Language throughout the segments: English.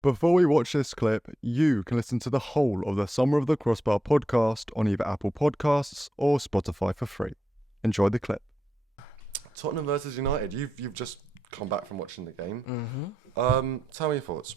Before we watch this clip, you can listen to the whole of the Summer of the Crossbar podcast on either Apple Podcasts or Spotify for free. Enjoy the clip. Tottenham versus United. You've just come back from watching the game. Tell me your thoughts.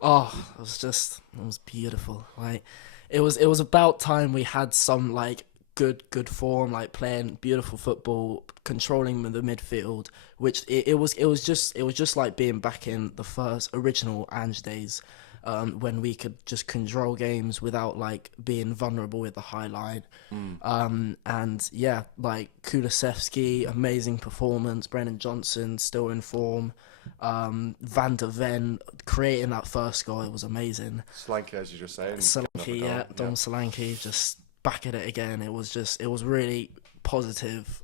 Oh, it was beautiful. Like, it was about time we had some like good form, like playing beautiful football, controlling the midfield. Which it was just like being back in the first original Ange days, when we could just control games without like being vulnerable with the high line. And yeah, like Kulusevski, amazing performance. Brennan Johnson still in form. Van der Ven creating that first goal, it was amazing. Solanke, as you just saying. Solanke, yeah, Dom Solanke just back at it again. It was really positive,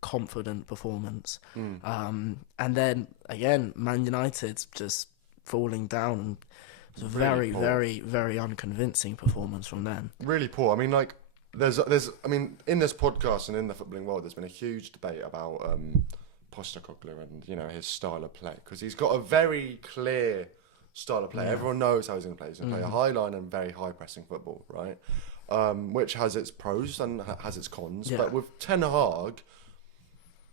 confident performance. And then again, Man United just falling down, and it was a Really poor. very unconvincing performance from them. Really poor. I mean, like, I mean, in this podcast and in the footballing world, there's been a huge debate about Postecoglou and his style of play, because he's got a very clear style of play. Everyone knows how he's going to play. He's going to play a high line and very high pressing football, right? Which has its pros and has its cons. Yeah. But with Ten Hag,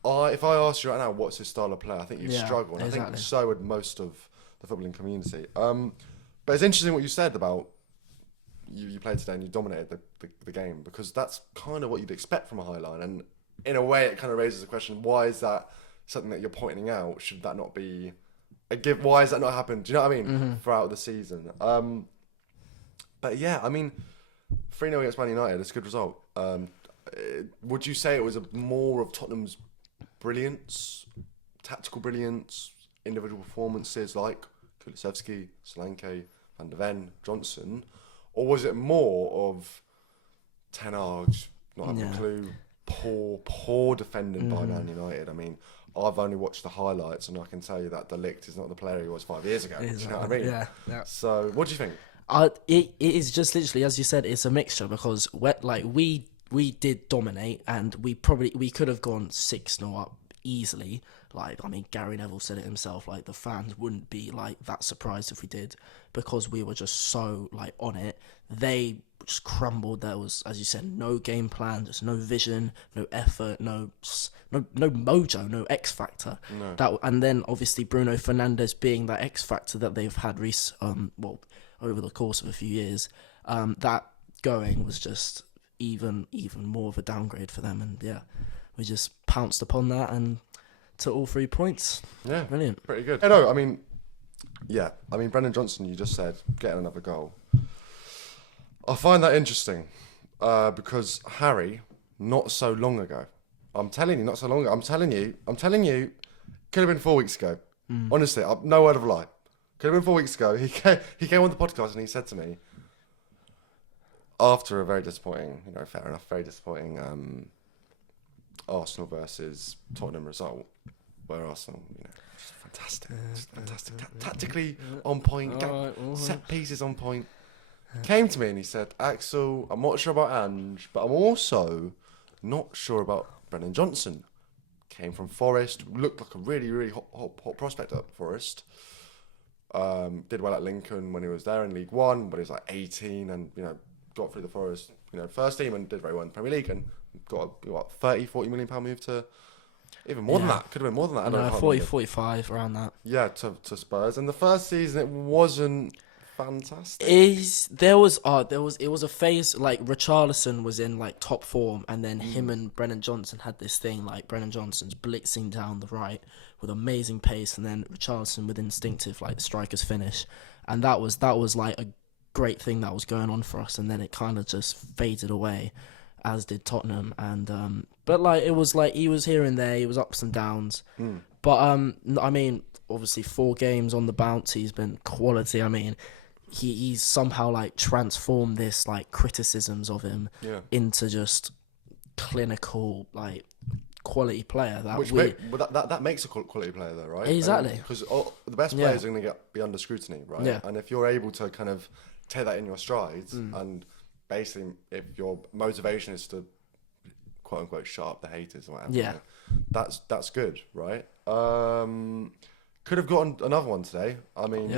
if I asked you right now what's his style of play, I think you'd struggle. And I think Exactly. so would most of the footballing community. But it's interesting what you said about you played today and you dominated the game, because that's kind of what you'd expect from a high line. And in a way, it kind of raises the question: why is that something that you're pointing out? Should that not be a give? Why has that not happened? Do you know what I mean? Throughout the season. But yeah, I mean, 3-0 against Man United, it's a good result. Would you say it was more of Tottenham's brilliance, tactical brilliance, individual performances like Kulusevski, Solanke, Van der Ven, Johnson, or was it more of Ten Hag not having a clue, poor defending by Man United? I mean, I've only watched the highlights, and I can tell you that De Ligt is not the player he was 5 years ago. Do you know what I mean? Yeah. So, what do you think? It is just literally, as you said, it's a mixture, because we did dominate, and we could have gone 6-0 up easily. Like, I mean, Gary Neville said it himself, like, the fans wouldn't be like that surprised if we did, because we were just so like on it. They just crumbled. There was, as you said, no game plan, just no vision, no effort, no mojo, no X factor. No. And then obviously Bruno Fernandes being that X factor that they've had over the course of a few years, that going was just even more of a downgrade for them. And yeah, we just pounced upon that and took all 3 points. Yeah, brilliant, pretty good. No, I mean, Brendan Johnson, you just said getting another goal. I find that interesting, because Harry, not so long ago, I'm telling you, could have been 4 weeks ago. Honestly, no word of a lie. Could have been 4 weeks ago. He came on the podcast and he said to me, after a very disappointing, fair enough, very disappointing Arsenal versus Tottenham result, where Arsenal, just fantastic, tactically on point, set pieces on point. Came to me and he said, Axel, I'm not sure about Ange, but I'm also not sure about Brennan Johnson. Came from Forest, looked like a really hot prospect at Forest. Did well at Lincoln when he was there in League One, but he was like 18 and got through the Forest first team and did very well in the Premier League and got a 30-40 million pound move to even more than that. Could have been more than that. No, 40-45 around that. Yeah, to Spurs. And the first season it wasn't fantastic. It was a phase like Richarlison was in like top form, and then him and Brennan Johnson had this thing, like Brennan Johnson's blitzing down the right with amazing pace, and then Richarlison with instinctive like striker's finish, and that was like a great thing that was going on for us, and then it kind of just faded away, as did Tottenham. And but like it was like he was here and there, he was ups and downs. But I mean, obviously 4 games on the bounce, he's been quality. I mean, he's somehow like transformed this like criticisms of him into just clinical like quality player. That makes a quality player though, right? Exactly. Because the best players are going to be under scrutiny, right? Yeah. And if you're able to kind of take that in your strides, and basically if your motivation is to quote unquote shut up the haters or whatever, that's good, right? Could have gotten another one today. I mean,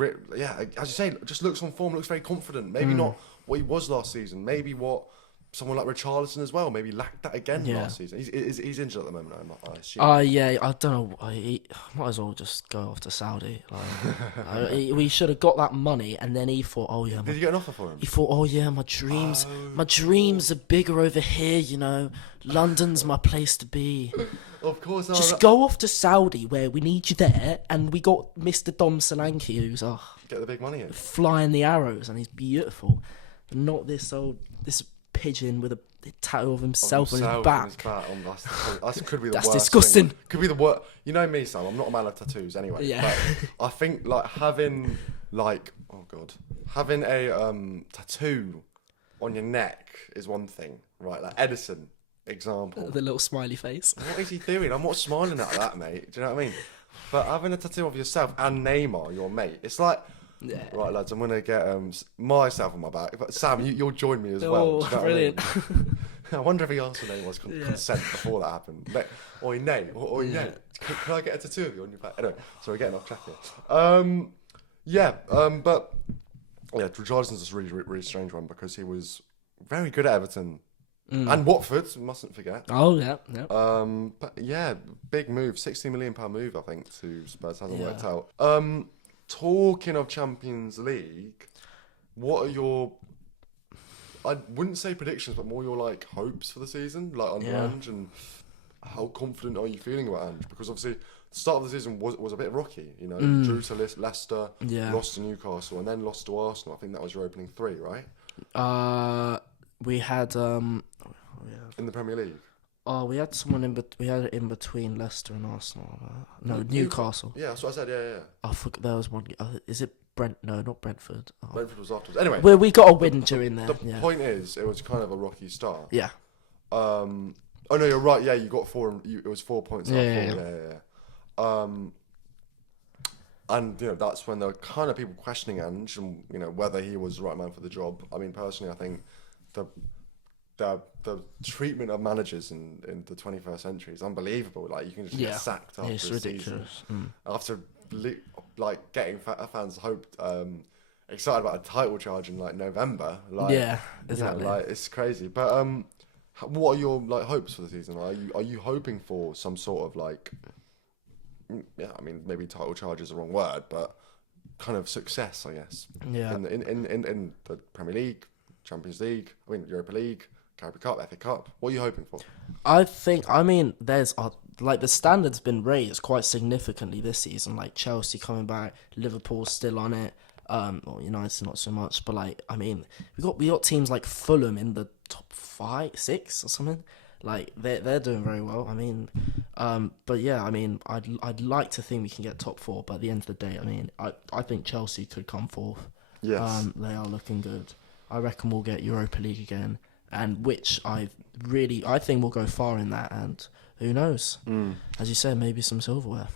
as you say, just looks on form, looks very confident. Maybe not what he was last season. Maybe what someone like Richarlison as well. Maybe lacked that again last season. He's injured at the moment, I assume. Yeah, I don't know. He might as well just go off to Saudi. Like, we should have got that money, and then he thought, oh yeah. Did you get an offer for him? He thought, oh yeah, my dreams are bigger over here. You know, London's my place to be. Of course. Just go off to Saudi where we need you there, and we got Mr. Dom Solanke, who's get the big money in, flying the arrows, and he's beautiful. And not this pigeon with a tattoo of himself on his back. That could be the That's worst disgusting. thing. Could be the worst. You know me, Sam. I'm not a man of tattoos anyway. Yeah. But I think like having a tattoo on your neck is one thing, right? Like Edison, example. The little smiley face. What is he doing? I'm not smiling at that, mate. Do you know what I mean? But having a tattoo of yourself and Neymar, your mate, it's like. Yeah. Right, lads, I'm going to get myself on my back. But Sam, you'll join me as well. Oh, Do you know brilliant. What I mean? I wonder if he asked for Neymar's consent before that happened. Oi, Ney. Can I get a tattoo of you on your back? Anyway, sorry, getting off track here. But Richarlison's just really, really strange one because he was very good at Everton. And Watford, we mustn't forget. Oh, yeah. But yeah, big move. £60 million move, I think, to Spurs. Hasn't worked out. Talking of Champions League, what are your, I wouldn't say predictions, but more your like hopes for the season, like under Ange, and how confident are you feeling about Ange? Because obviously the start of the season was a bit rocky, you know, drew to Leicester, lost to Newcastle, and then lost to Arsenal. I think that was your opening three, right? We had in the Premier League. Oh, we had someone in between Leicester and Arsenal. No, Newcastle. Yeah, that's what I said. Yeah. I forgot there was one. Is it Brent? No, not Brentford. Oh. Brentford was afterwards. Anyway, we got a win during there. The point is, it was kind of a rocky start. Yeah. Oh no, you're right. Yeah, you got four. It was 4 points. Yeah. And you know that's when there were kind of people questioning Ange and you know whether he was the right man for the job. I mean, personally, I think the treatment of managers in the 21st century is unbelievable. Like you can just get sacked after it's a ridiculous. season. After like getting fans hoped excited about a title charge in like November. Like, yeah, exactly. You know, like it's crazy. But what are your like hopes for the season? Are you hoping for some sort of like I mean maybe title charge is the wrong word, but kind of success, I guess. Yeah. In the Premier League, Champions League, Europa League, Carabao Cup, FA Cup. What are you hoping for? There's like the standard's been raised quite significantly this season. Like Chelsea coming back, Liverpool's still on it. Well, United not so much, but like we got teams like Fulham in the top 5, 6 or something. Like they're doing very well. I mean, but yeah, I mean, I'd like to think we can get top 4, but at the end of the day, I mean, I think Chelsea could come fourth. Yes, they are looking good. I reckon we'll get Europa League again, and which I think we'll go far in that. And who knows? As you said, maybe some silverware.